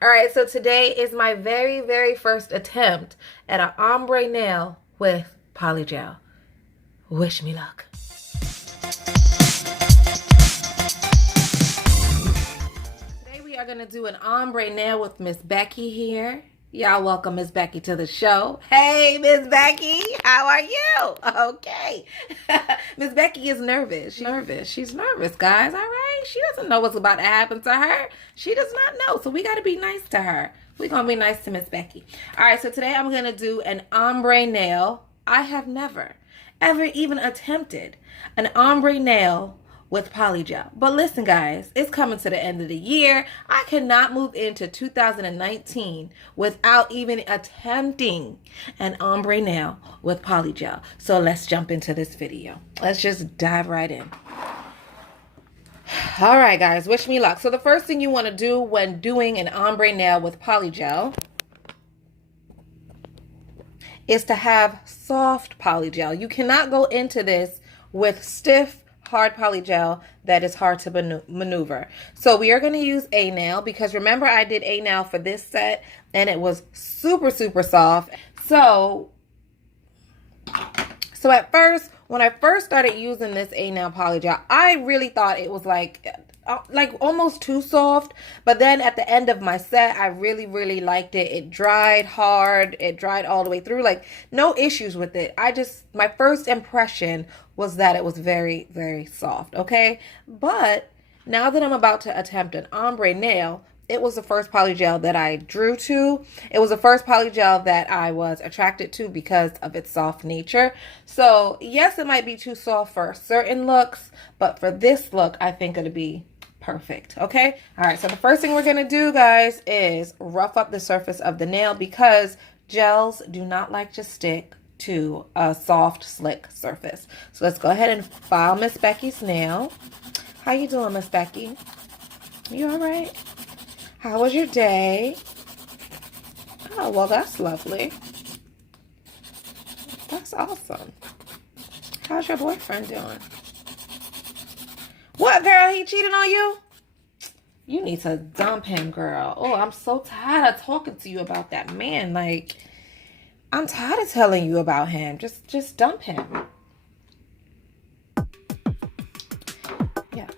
All right, so today is my very first attempt at an ombre nail with polygel. Wish me luck. Today we are going to do an ombre nail with Miss Becky here. Y'all welcome Miss Becky to the show. Hey, Miss Becky, how are you? Okay. Miss Becky is nervous. She's nervous, guys. All right. She doesn't know what's about to happen to her. She does not know. So we got to be nice to her. We're going to be nice to Miss Becky. All right. So today I'm going to do an ombre nail. I have never, ever even attempted an ombre nail with polygel. But listen, guys, it's coming to the end of the year. I cannot move into 2019 without even attempting an ombre nail with polygel. So let's jump into this video. Let's just dive right in. All right, guys, wish me luck. So the first thing you want to do when doing an ombre nail with polygel is to have soft polygel. You cannot go into this with stiff, hard polygel that is hard to maneuver. So we are going to use a nail because remember I did a nail for this set and it was super soft. So at first, when I first started using this a nail polygel, I really thought it was like almost too soft. But then at the end of my set, I really liked it. It dried hard. It dried all the way through. Like no issues with it. My first impression was that it was very soft. Okay. But now that I'm about to attempt an ombre nail, it was the first polygel that I drew to. It was the first polygel that I was attracted to because of its soft nature. So yes, it might be too soft for certain looks, but for this look, I think it'll be perfect. Okay. All right. So the first thing we're going to do, guys, is rough up the surface of the nail because gels do not like to stick to a soft, slick surface. So let's go ahead and file Miss Becky's nail. How you doing, Miss Becky? You all right? How was your day? Oh, well, that's lovely. That's awesome. How's your boyfriend doing? What, girl? He cheated on you? You need to dump him, girl. Oh, I'm so tired of talking to you about that man. Like, I'm tired of telling you about him. Just dump him. Yeah.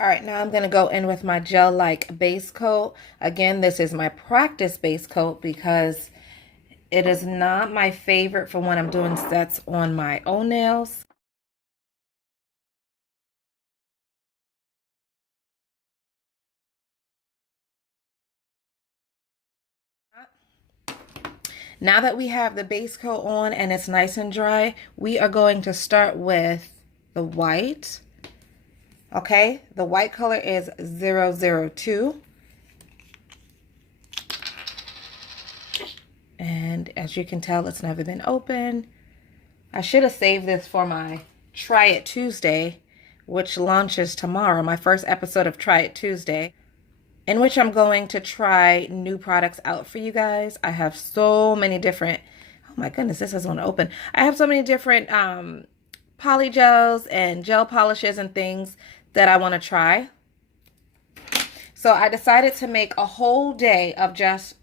All right, now I'm going to go in with my Gelike base coat. Again, this is my practice base coat because it is not my favorite for when I'm doing sets on my own nails. Now that we have the base coat on and it's nice and dry, we are going to start with the white. Okay, the white color is 002. And as you can tell, it's never been opened. I should have saved this for my Try It Tuesday, which launches tomorrow, my first episode of Try It Tuesday, in which I'm going to try new products out for you guys. I have so many different, oh my goodness, this doesn't want to open. I have so many different polygels and gel polishes and things that I want to try. So I decided to make a whole day of just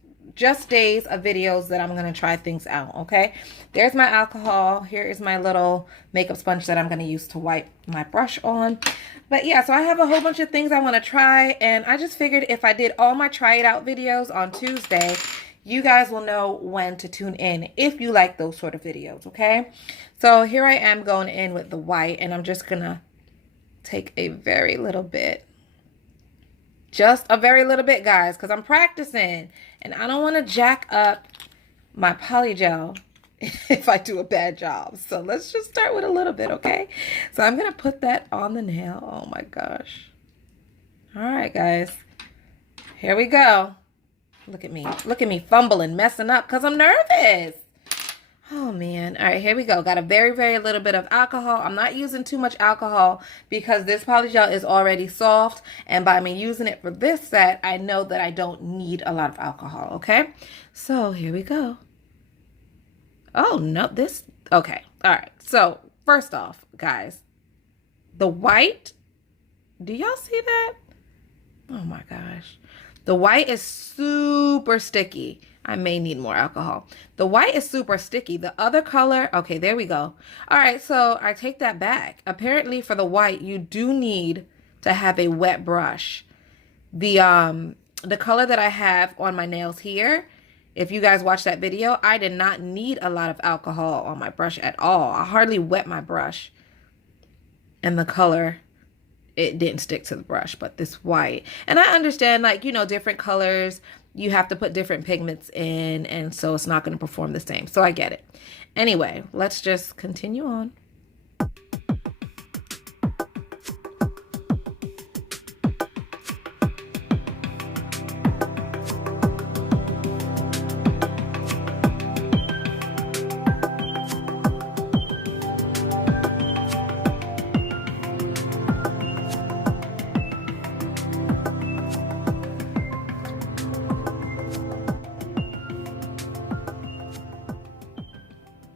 days of videos that I'm going to try things out. Okay, there's my alcohol. Here is my little makeup sponge that I'm going to use to wipe my brush on. But yeah, so I have a whole bunch of things I want to try, and I just figured if I did all my try it out videos on Tuesday, you guys will know when to tune in if you like those sort of videos. Okay, so here I am going in with the white, and I'm just gonna take a very little bit. Just a very little bit, guys, because I'm practicing and I don't want to jack up my polygel if I do a bad job. So let's just start with a little bit, okay? So I'm going to put that on the nail. Oh my gosh. All right, guys. Here we go. Look at me. Look at me fumbling, messing up because I'm nervous. Oh man. All right, here we go. Got a very, very little bit of alcohol. I'm not using too much alcohol because this polygel is already soft. And by me using it for this set, I know that I don't need a lot of alcohol, okay? So here we go. Oh, no, okay. All right. So first off, guys, the white, do y'all see that? Oh my gosh. The white is super sticky. I may need more alcohol. The white is super sticky. The other color, okay, there we go. All right, so I take that back. Apparently for the white, you do need to have a wet brush. The color that I have on my nails here, if you guys watched that video, I did not need a lot of alcohol on my brush at all. I hardly wet my brush. And the color, it didn't stick to the brush, but this white. And I understand, like, you know, different colors, you have to put different pigments in, and so it's not going to perform the same. So I get it. Anyway, let's just continue on.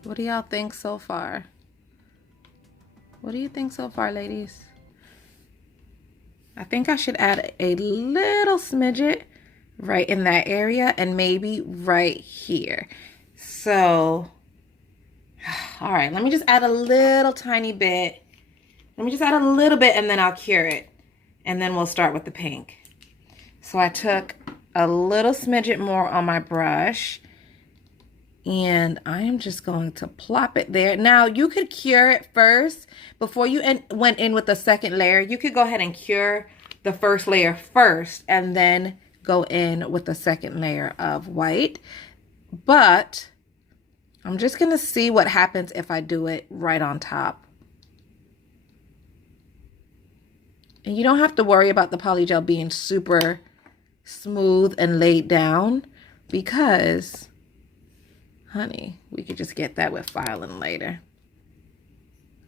What do y'all think so far? What do you think so far, ladies? I think I should add a little smidget right in that area and maybe right here. So, all right, let me just add a little tiny bit. Let me just add a little bit and then I'll cure it. And then we'll start with the pink. So I took a little smidget more on my brush. And I am just going to plop it there. Now, you could cure it first before you went in with the second layer. You could go ahead and cure the first layer first and then go in with the second layer of white. But I'm just going to see what happens if I do it right on top. And you don't have to worry about the polygel being super smooth and laid down because, honey, we could just get that with filing later.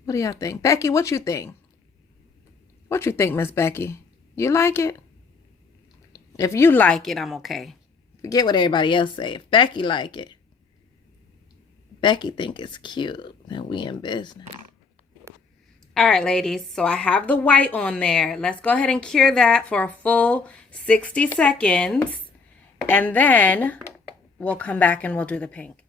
What do y'all think? Becky, what you think? What you think, Miss Becky? You like it? If you like it, I'm okay. Forget what everybody else say. If Becky like it, Becky think it's cute, then we in business. All right, ladies, so I have the white on there. Let's go ahead and cure that for a full 60 seconds. And then we'll come back and we'll do the pink.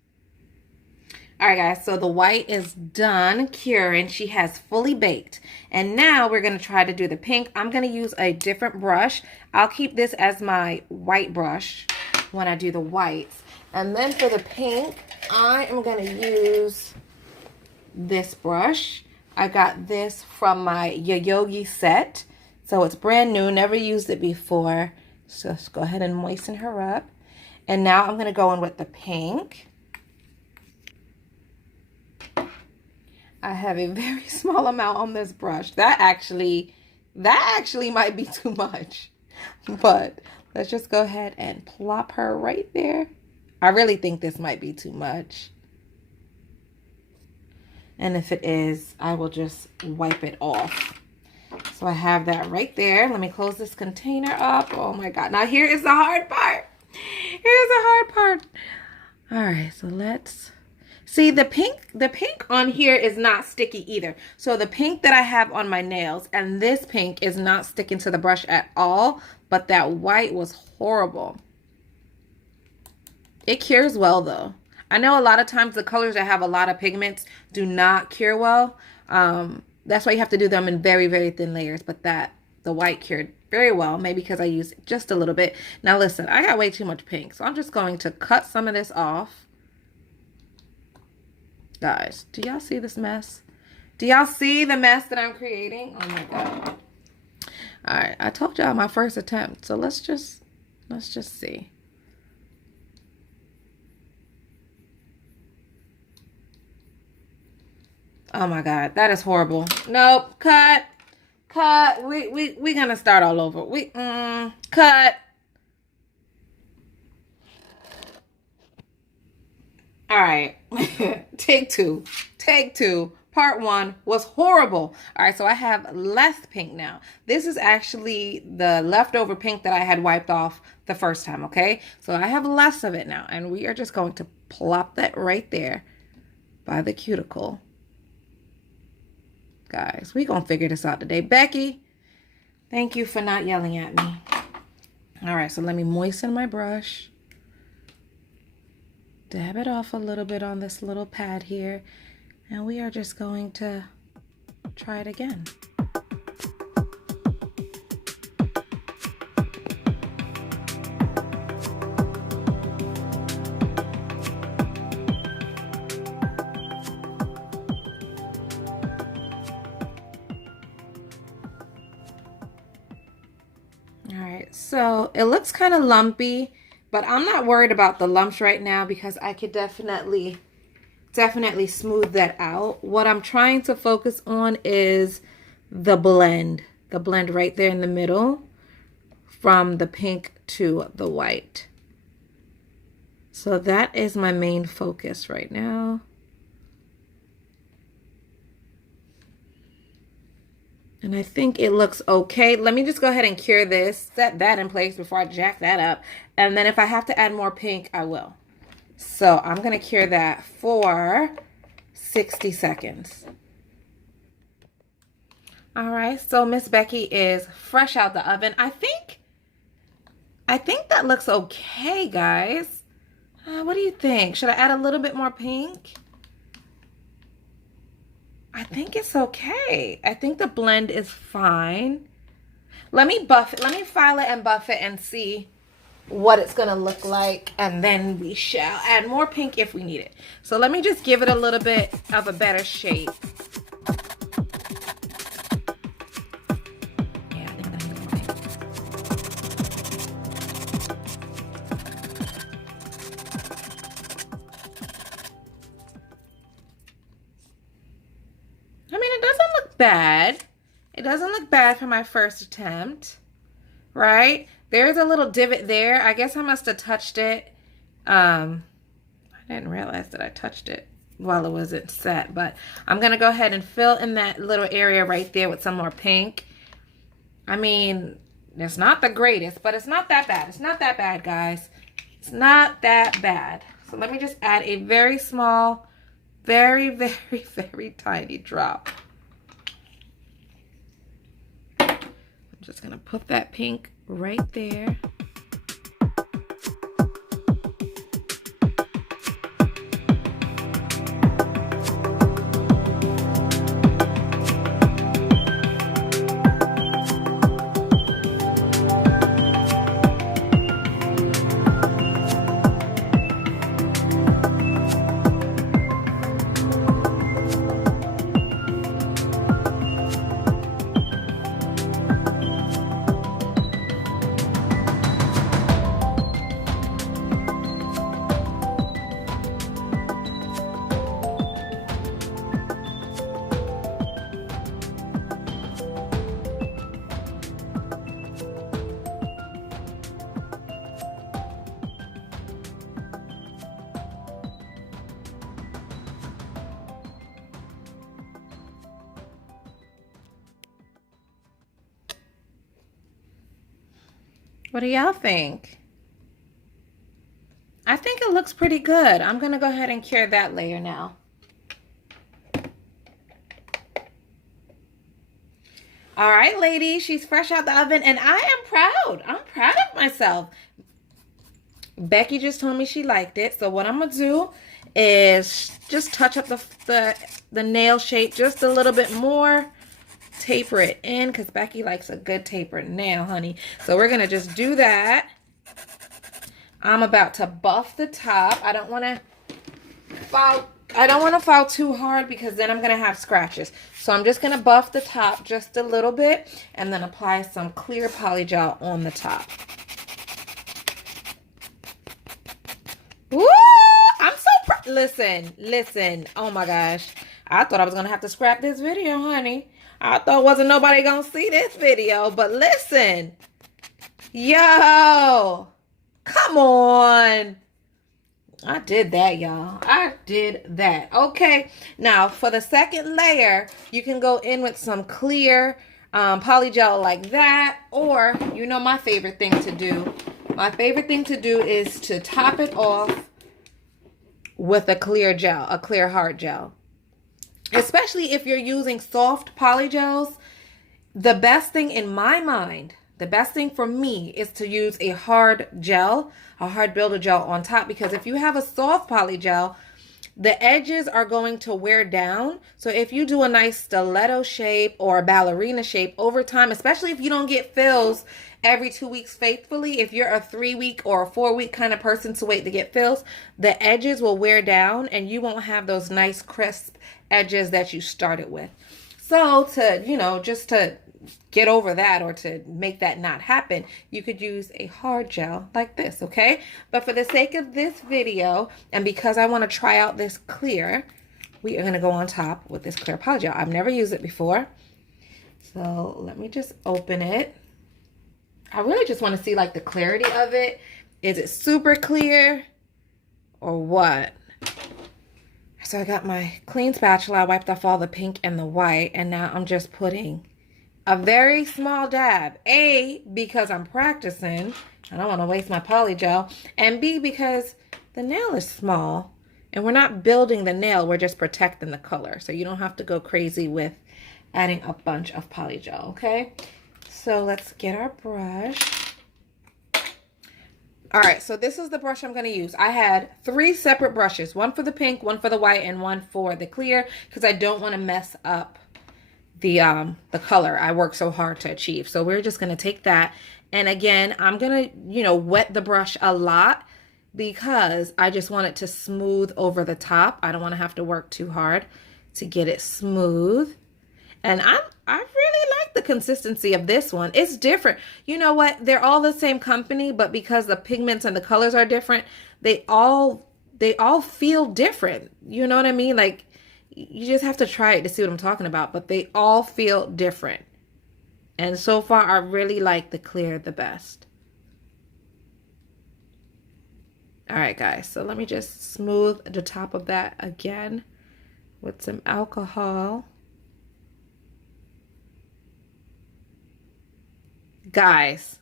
All right, guys, so the white is done curing. She has fully baked. And now we're going to try to do the pink. I'm going to use a different brush. I'll keep this as my white brush when I do the whites. And then for the pink, I am going to use this brush. I got this from my Yoyogi set. So it's brand new, never used it before. So let's go ahead and moisten her up. And now I'm going to go in with the pink. I have a very small amount on this brush. That actually might be too much. But let's just go ahead and plop her right there. I really think this might be too much. And if it is, I will just wipe it off. So I have that right there. Let me close this container up. Oh my God. Now here is the hard part. Here's the hard part. All right, so let's see the pink on here is not sticky either. So the pink that I have on my nails and this pink is not sticking to the brush at all, but that white was horrible. It cures well though. I know a lot of times the colors that have a lot of pigments do not cure well. That's why you have to do them in very, very thin layers, but the white cured very well, maybe because I used just a little bit. Now listen, I got way too much pink, so I'm just going to cut some of this off. Guys, do y'all see this mess? Do y'all see the mess that I'm creating? Oh my God. All right, I told y'all my first attempt, so let's just see. Oh my God, that is horrible. Nope, cut. We're gonna start all over. Cut. All right. Take two. Take two. Part one was horrible. All right, so I have less pink now. This is actually the leftover pink that I had wiped off the first time, okay? So I have less of it now, and we are just going to plop that right there by the cuticle. Guys, we're going to figure this out today. Becky, thank you for not yelling at me. All right, so let me moisten my brush. Dab it off a little bit on this little pad here. And we are just going to try it again. All right, so it looks kind of lumpy, but I'm not worried about the lumps right now because I could definitely smooth that out. What I'm trying to focus on is the blend right there in the middle from the pink to the white. So that is my main focus right now. And I think it looks okay. Let me just go ahead and cure this, set that in place before I jack that up. And then if I have to add more pink, I will. So I'm going to cure that for 60 seconds. All right, so Miss Becky is fresh out the oven. I think that looks okay, guys. What do you think? Should I add a little bit more pink? I think it's okay. I think the blend is fine. Let me buff it. Let me file it and buff it and see what it's gonna look like, and then we shall add more pink if we need it. So let me just give it a little bit of a better shape. Yeah, I think that's okay. I mean, it doesn't look bad. It doesn't look bad for my first attempt, right? There's a little divot there. I guess I must have touched it. I didn't realize that I touched it while it wasn't set, but I'm going to go ahead and fill in that little area right there with some more pink. I mean, it's not the greatest, but it's not that bad. It's not that bad, guys. It's not that bad. So let me just add a very small, very, very, very tiny drop. I'm just going to put that pink right there. What do y'all think? I think it looks pretty good. I'm going to go ahead and cure that layer now. All right, ladies, she's fresh out the oven, and I am proud. I'm proud of myself. Becky just told me she liked it, so what I'm going to do is just touch up the nail shape just a little bit more. Taper it in because Becky likes a good tapered nail, honey. So we're gonna just do that. I'm about to buff the top. I don't want to foul too hard because then I'm gonna have scratches. So I'm just gonna buff the top just a little bit and then apply some clear polygel on the top. Woo! I'm so proud. Listen. Oh my gosh. I thought I was gonna have to scrap this video, honey. I thought wasn't nobody gonna see this video, but listen. Yo, come on. I did that, y'all. I did that. Okay. Now, for the second layer, you can go in with some clear polygel like that. Or, you know my favorite thing to do. My favorite thing to do is to top it off with a clear gel, a clear hard gel. Especially if you're using soft polygels, the best thing in my mind, the best thing for me is to use a hard gel, a hard builder gel on top, because if you have a soft polygel, the edges are going to wear down. So if you do a nice stiletto shape or a ballerina shape over time, especially if you don't get fills every 2 weeks faithfully, if you're a 3-week or a 4-week kind of person to wait to get fills, the edges will wear down and you won't have those nice crisp edges that you started with. So to, you know, just to get over that or to make that not happen, you could use a hard gel like this, okay? But for the sake of this video, and because I want to try out this clear, we are going to go on top with this clear polygel. I've never used it before. So let me just open it. I really just want to see like the clarity of it. Is it super clear or what? So I got my clean spatula. I wiped off all the pink and the white, and now I'm just putting a very small dab. A, because I'm practicing. I don't want to waste my polygel. And B, because the nail is small and we're not building the nail. We're just protecting the color. So you don't have to go crazy with adding a bunch of polygel, okay? So let's get our brush. All right, so this is the brush I'm going to use. I had 3 separate brushes, one for the pink, one for the white, and one for the clear, because I don't want to mess up the color I worked so hard to achieve. So we're just going to take that. And again, I'm going to, you know, wet the brush a lot because I just want it to smooth over the top. I don't want to have to work too hard to get it smooth. And I really like the consistency of this one. It's different. You know what? They're all the same company, but because the pigments and the colors are different, they all feel different. You know what I mean? Like, you just have to try it to see what I'm talking about, but they all feel different. And so far, I really like the clear the best. All right, guys. So let me just smooth the top of that again with some alcohol. Guys,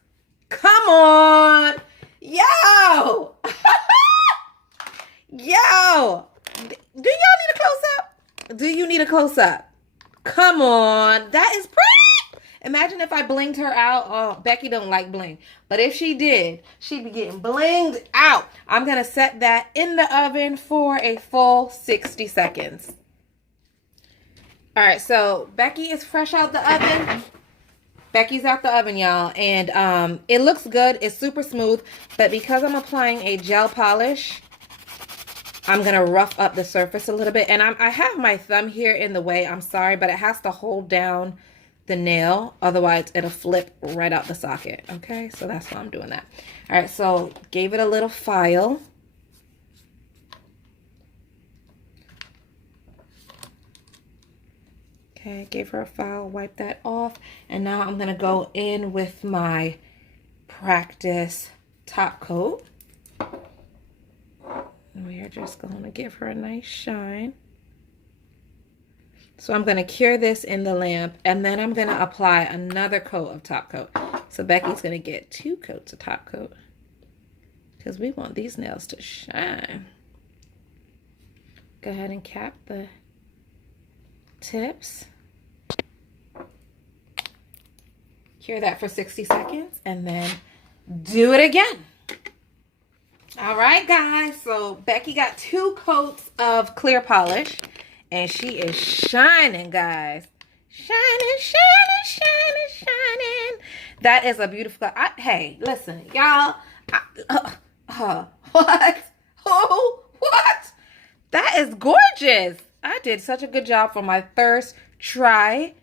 come on. Yo. Yo. Do y'all need a close-up? Do you need a close-up? Come on. That is pretty. Imagine if I blinged her out. Oh, Becky don't like bling. But if she did, she'd be getting blinged out. I'm going to set that in the oven for a full 60 seconds. All right, so Becky is fresh out the oven. Becky's out the oven, y'all. And it looks good. It's super smooth. But because I'm applying a gel polish, I'm going to rough up the surface a little bit. And I have my thumb here in the way. I'm sorry, but it has to hold down the nail. Otherwise, it'll flip right out the socket. Okay, so that's why I'm doing that. All right, so gave it a little file. Okay, gave her a file, wipe that off. And now I'm going to go in with my practice top coat. We are just going to give her a nice shine. So I'm going to cure this in the lamp, and then I'm going to apply another coat of top coat. So Becky's going to get 2 coats of top coat because we want these nails to shine. Go ahead and cap the tips. Cure that for 60 seconds and then do it again. All right, guys. So Becky got 2 coats of clear polish and she is shining, guys. Shining, shining, shining, shining. That is a beautiful. Hey, listen, y'all. What? Oh, what? That is gorgeous. I did such a good job for my first try.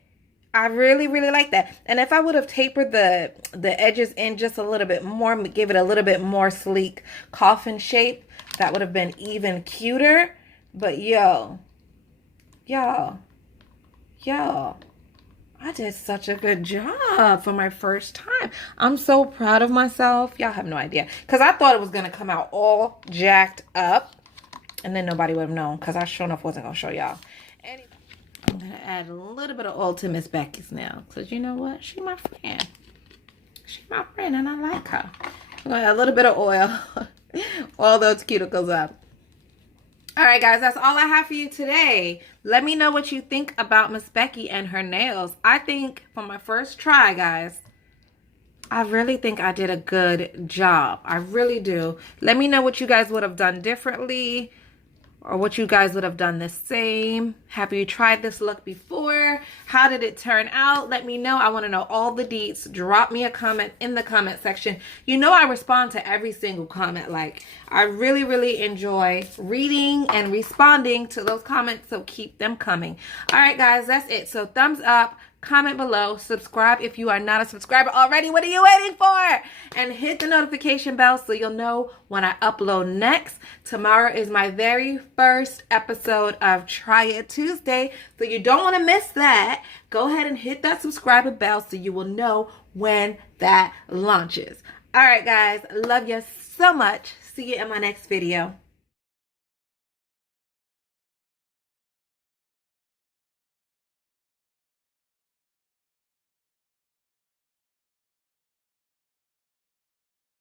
I really, really like that. And if I would have tapered the edges in just a little bit more, give it a little bit more sleek coffin shape, that would have been even cuter. But y'all, I I did such a good job for my first time. I'm so proud of myself. Y'all have no idea. Because I thought it was going to come out all jacked up. And then nobody would have known. Because I sure enough wasn't going to show y'all. Anyway, I'm going to add a little bit of oil to Miss Becky's nail. Because you know what? She my friend. She my friend and I like her. I'm going to add a little bit of oil. All those cuticles up. All right, guys, that's all I have for you today. Let me know what you think about Miss Becky and her nails. I think for my first try, guys, I really think I did a good job. I really do. Let me know what you guys would have done differently or what you guys would have done the same. Have you tried this look before? How did it turn out? Let me know. I want to know all the deets. Drop me a comment in the comment section. You know I respond to every single comment. Like, I really, really enjoy reading and responding to those comments, so keep them coming. All right, guys, that's it. So thumbs up. Comment below, subscribe if you are not a subscriber already. What are you waiting for? And hit the notification bell so you'll know when I upload next. Tomorrow is my very first episode of Try It Tuesday, so you don't want to miss that. Go ahead and hit that subscriber bell so you will know when that launches. All right, guys, love you so much. See you in my next video.